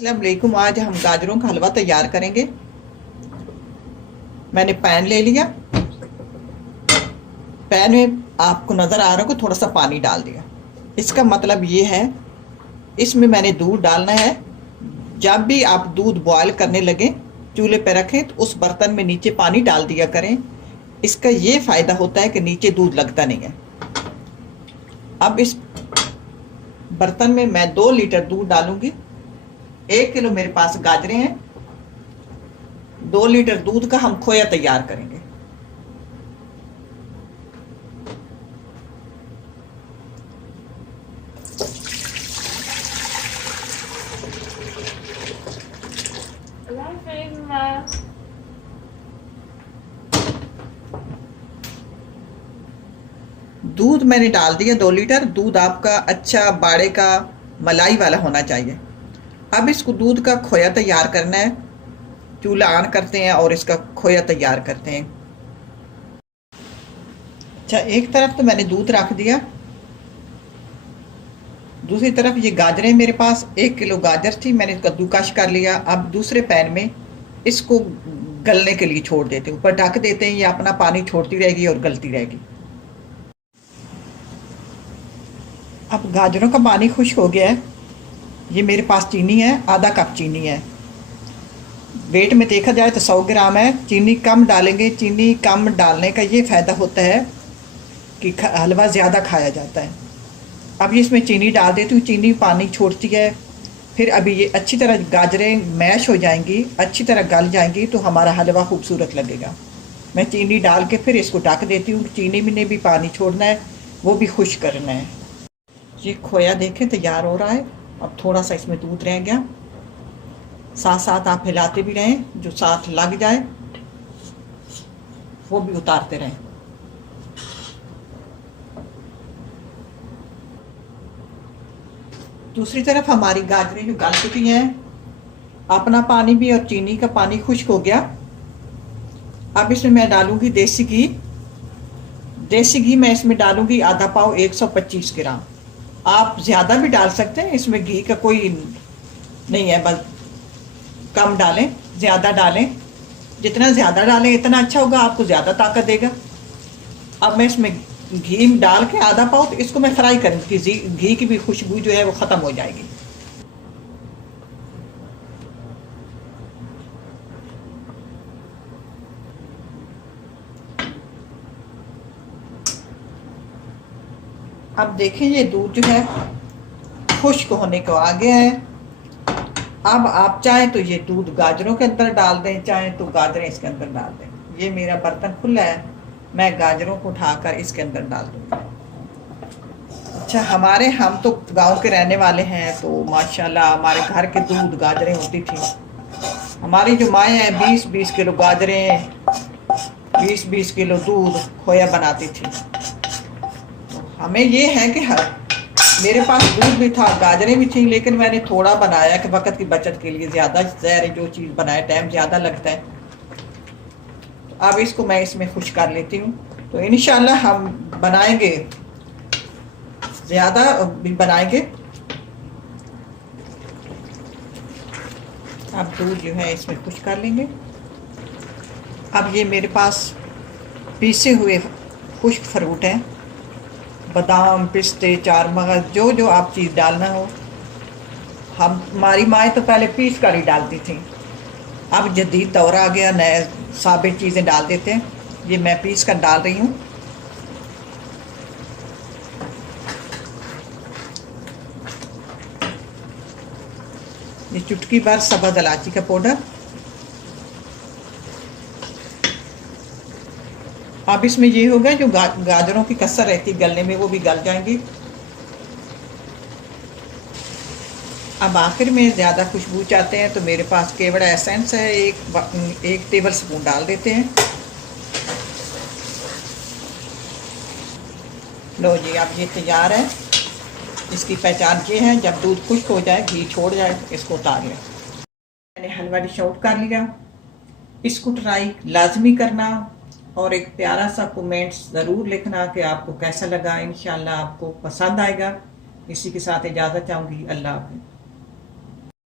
अस्सलाम वालेकुम। आज हम गाजरों का हलवा तैयार करेंगे। मैंने पैन ले लिया। पैन में आपको नज़र आ रहा होगा थोड़ा सा पानी डाल दिया। इसका मतलब ये है इसमें मैंने दूध डालना है। जब भी आप दूध बॉयल करने लगे चूल्हे पर रखें तो उस बर्तन में नीचे पानी डाल दिया करें। इसका ये फ़ायदा होता है कि नीचे दूध लगता नहीं है। अब इस बर्तन में मैं 2 लीटर दूध डालूंगी। 1 किलो मेरे पास गाजरें हैं। 2 लीटर दूध का हम खोया तैयार करेंगे। दूध मैंने डाल दिया 2 लीटर। दूध आपका अच्छा बाड़े का मलाई वाला होना चाहिए। अब इसको दूध का खोया तैयार करना है। चूल्हा ऑन करते हैं और इसका खोया तैयार करते हैं। अच्छा, एक तरफ तो मैंने दूध रख दिया। दूसरी तरफ ये गाजरें मेरे पास 1 किलो गाजर थी, मैंने कद्दूकस कर लिया। अब दूसरे पैन में इसको गलने के लिए छोड़ देते हैं। ऊपर ढक देते हैं, ये अपना पानी छोड़ती रहेगी और गलती रहेगी। अब गाजरों का पानी खुश्क हो गया है। ये मेरे पास चीनी है, आधा कप चीनी है। वेट में देखा जाए तो 100 ग्राम है। चीनी कम डालेंगे। चीनी कम डालने का ये फ़ायदा होता है कि हलवा ज़्यादा खाया जाता है। अब इसमें चीनी डाल देती हूँ। चीनी पानी छोड़ती है। फिर अभी ये अच्छी तरह गाजरें मैश हो जाएंगी, अच्छी तरह गल जाएंगी तो हमारा हलवा खूबसूरत लगेगा। मैं चीनी डाल के फिर इसको ढक देती हूँ। चीनी में ने भी पानी छोड़ना है, वो भी खुश्क करना है। ये खोया देखें तैयार हो रहा है। अब थोड़ा सा इसमें दूध रह गया। साथ साथ आप हिलाते भी रहें, जो साथ लग जाए वो भी उतारते रहें। दूसरी तरफ हमारी गाजरें जो गल चुकी हैं, अपना पानी भी और चीनी का पानी खुश्क हो गया। अब इसमें मैं डालूंगी देसी घी। देसी घी मैं इसमें डालूंगी आधा पाव, 125 ग्राम। आप ज़्यादा भी डाल सकते हैं, इसमें घी का कोई नहीं है, बस कम डालें ज़्यादा डालें। जितना ज़्यादा डालें इतना अच्छा होगा, आपको ज़्यादा ताकत देगा। अब मैं इसमें घी डाल के आधा पाव तो इसको मैं फ्राई करूँगी। घी की भी खुशबू जो है वो ख़त्म हो जाएगी। अब देखें ये दूध जो है खुश्क होने को आ गया है। अब आप चाहें तो ये दूध गाजरों के अंदर डाल दें, चाहें तो गाजरें इसके अंदर डाल दें। ये मेरा बर्तन खुला है, मैं गाजरों को उठाकर इसके अंदर डाल दूँगी। अच्छा, हम तो गांव के रहने वाले हैं तो माशाल्लाह हमारे घर के दूध गाजरें होती थी। हमारी जो माएँ हैं 20-20 किलो गाजरें, 20-20 किलो दूध खोया बनाती थी। हमें ये है कि मेरे पास दूध भी था, गाजरें भी थी, लेकिन मैंने थोड़ा बनाया कि वक्त की बचत के लिए। ज़्यादा ज़हर जो चीज़ बनाए टाइम ज़्यादा लगता है। तो अब इसको मैं इसमें खुश कर लेती हूँ। तो इंशाल्लाह हम बनाएंगे, ज़्यादा भी बनाएंगे। अब दूध जो है इसमें खुश कर लेंगे। अब ये मेरे पास पीसे हुए खुश्क फ्रूट हैं, बादाम, पिस्ते, चार मगज, जो जो आप चीज़ डालना हो। हमारी माएँ तो पहले पीस कर ही डालती थी। अब जदीद दौर आ गया, नए साबित चीज़ें डाल देते हैं। ये मैं पीस कर डाल रही हूँ। ये चुटकी भर सब्ज़ इलायची का पाउडर। अब इसमें ये होगा जो गाजरों की कसर रहती गलने में, वो भी गल जाएंगी। अब आखिर में ज़्यादा खुशबू चाहते हैं तो मेरे पास केवड़ा एसेंस है, एक टेबल स्पून डाल देते हैं। लो जी, अब ये तैयार है। इसकी पहचान ये है, जब दूध खुश्क हो जाए, घी छोड़ जाए, इसको उतार लें। मैंने हलवा डिश आउट कर लिया। इसको ट्राई लाजमी करना और एक प्यारा सा कमेंट ज़रूर लिखना कि आपको कैसा लगा। इंशाल्लाह आपको पसंद आएगा। इसी के साथ इजाज़त चाहूँगी। अल्लाह हाफ़िज़।